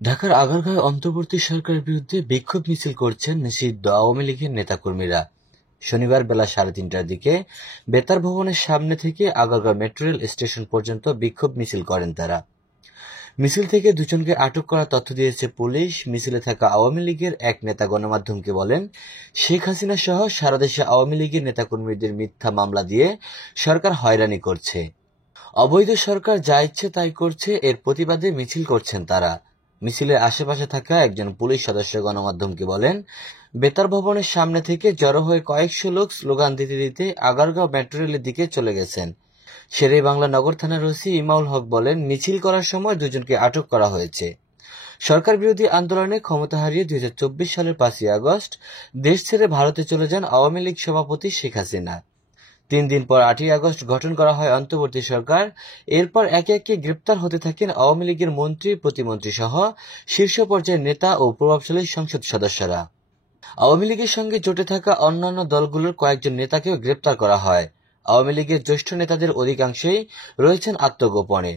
ঢাকার আগারগাঁওয়ে অন্তর্বর্তী সরকারের বিরুদ্ধে বিক্ষোভ মিছিল করছেন নিষিদ্ধ আওয়ামী লীগের নেতাকর্মীরা। শনিবার বেলা 3:30টার দিকে বেতার ভবনের সামনে থেকে আগারগাঁও মেট্রো রেল স্টেশন পর্যন্ত বিক্ষোভ মিছিল করেন তারা। মিছিল থেকে দুজনকে আটক করার তথ্য দিয়েছে পুলিশ। মিছিলে থাকা আওয়ামী লীগের এক নেতা গণমাধ্যমকে বলেন, শেখ হাসিনা সহ সারা দেশে আওয়ামী লীগের নেতাকর্মীদের মিথ্যা মামলা দিয়ে সরকার হয়রানি করছে। অবৈধ সরকার যা ইচ্ছে তাই করছে, এর প্রতিবাদে মিছিল করছেন তারা। মিছিলের আশেপাশে থাকা একজন পুলিশ সদস্য গণমাধ্যমকে বলেন, বেতার ভবনের সামনে থেকে জড়ো হয়ে কয়েকশো লোক স্লোগান দিতে দিতে আগারগাঁও মেট্রো রেলের দিকে চলে গেছেন। শেরেবাংলা নগর থানার ওসি ইমাউল হক বলেন, মিছিল করার সময় দুজনকে আটক করা হয়েছে। সরকার বিরোধী আন্দোলনে ক্ষমতা হারিয়ে 2024 সালের 5ই আগস্ট দেশ ছেড়ে ভারতে চলে যান আওয়ামী লীগ সভাপতি শেখ হাসিনা। 3 দিন পর 8ই আগস্ট গঠন করা হয় অন্তর্বর্তী সরকার। এরপর একে একে গ্রেপ্তার হতে থাকেন আওয়ামী লীগের মন্ত্রী, প্রতিমন্ত্রী সহ শীর্ষ পর্যায়ের নেতা ও প্রভাবশালী সংসদ সদস্যরা। আওয়ামী লীগের সঙ্গে জোটে থাকা অন্যান্য দলগুলোর কয়েকজন নেতাকেও গ্রেপ্তার করা হয়। আওয়ামী লীগের জ্যেষ্ঠ নেতাদের অধিকাংশই রয়েছেন আত্মগোপনে।